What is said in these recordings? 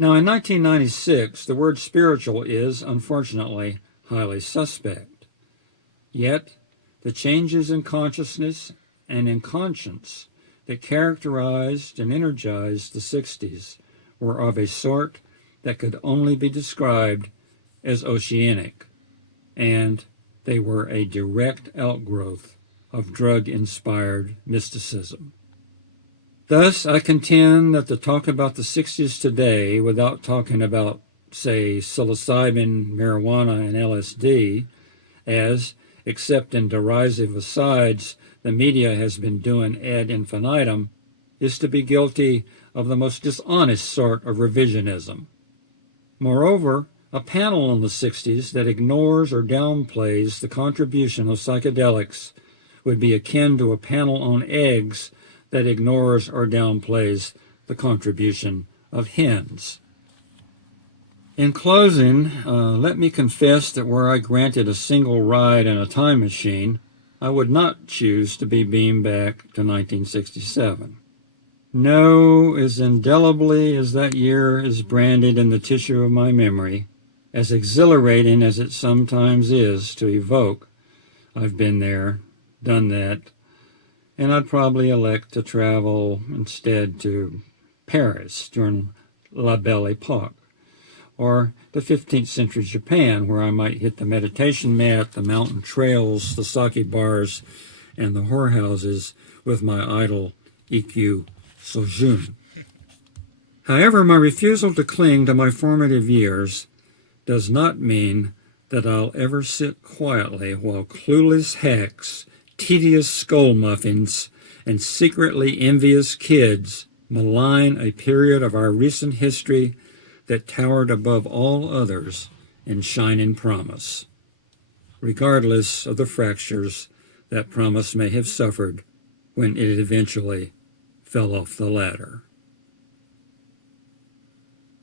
Now, in 1996, the word spiritual is, unfortunately, highly suspect. Yet, the changes in consciousness and in conscience that characterized and energized the 60s were of a sort that could only be described as oceanic, and they were a direct outgrowth of drug-inspired mysticism. Thus, I contend that to talk about the 60s today without talking about, say, psilocybin, marijuana, and LSD, as, except in derisive asides, the media has been doing ad infinitum, is to be guilty of the most dishonest sort of revisionism. Moreover, a panel on the 60s that ignores or downplays the contribution of psychedelics would be akin to a panel on eggs that ignores or downplays the contribution of hens. In closing, let me confess that were I granted a single ride in a time machine, I would not choose to be beamed back to 1967. No, as indelibly as that year is branded in the tissue of my memory, as exhilarating as it sometimes is to evoke, I've been there, done that, and I'd probably elect to travel instead to Paris during La Belle Époque, or the 15th century Japan, where I might hit the meditation mat, the mountain trails, the sake bars, and the whorehouses with my idol Ikkyu Sojun. However, my refusal to cling to my formative years does not mean that I'll ever sit quietly while clueless hacks, tedious skull muffins, and secretly envious kids malign a period of our recent history that towered above all others in shining promise, regardless of the fractures that promise may have suffered when it eventually fell off the ladder.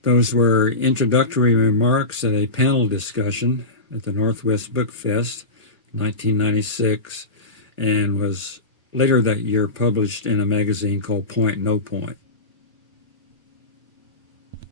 Those were introductory remarks at a panel discussion at the Northwest Book Fest, 1996, and was later that year published in a magazine called Point No Point.